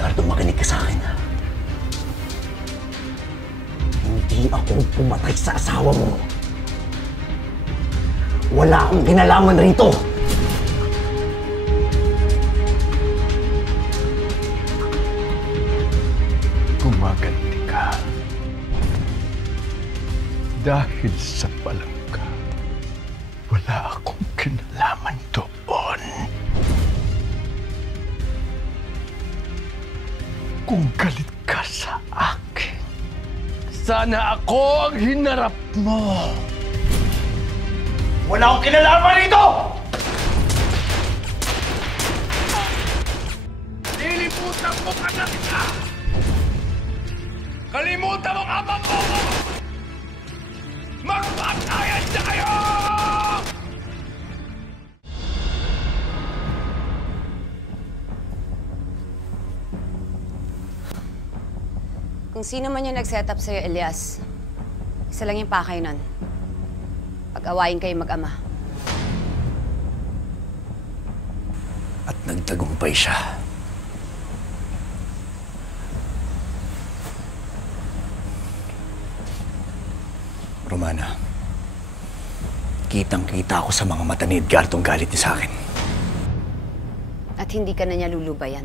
Edgardo, makinig ka sa akin, ha? Hindi ako pumatay sa asawa mo. Wala akong kinalaman rito. Gumaganti ka. Dahil sa palangka, wala akong kinalaman doon. Kung galit ka sa akin, sana ako ang hinarap mo. Wala akong kinalaman rito! Lilimutan mo ka na kita! Kalimutan mo ang ama mo! Magpatayan na kayo! Kung sino man yung nag-set up sa'yo, Elias, isa lang yung pakay nun. Pag-awayin kayo mag-ama. At nagtagumpay siya. Romana, kitang-kita ako sa mga mata ni Edgardo ang galit niya sa akin. At hindi ka na niya lulubayan.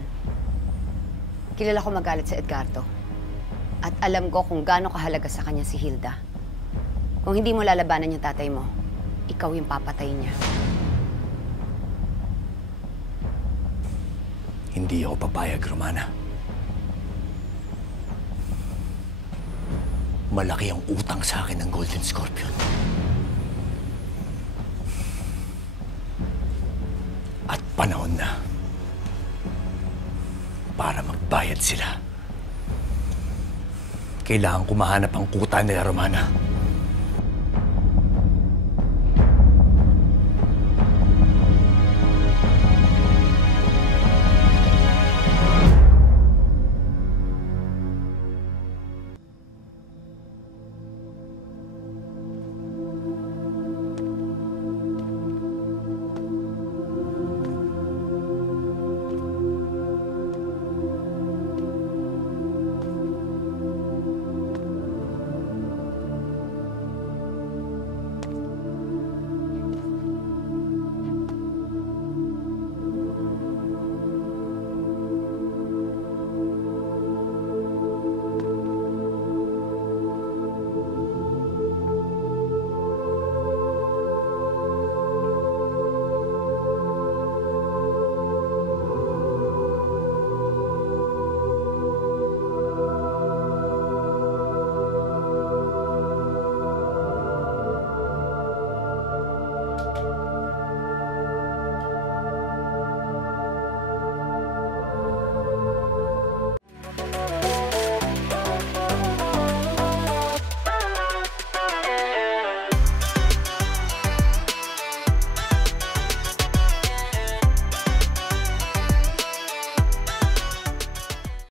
Kilala ko magalit sa Edgardo. At alam ko kung gaano kahalaga sa kanya si Hilda. Kung hindi mo lalabanan yung tatay mo, ikaw yung papatay niya. Hindi ako papayag, Romana. Malaki ang utang sa akin ng Golden Scorpion. At panahon na para magbayad sila. Kailangan ko mahanap ang kuta nila, Romana.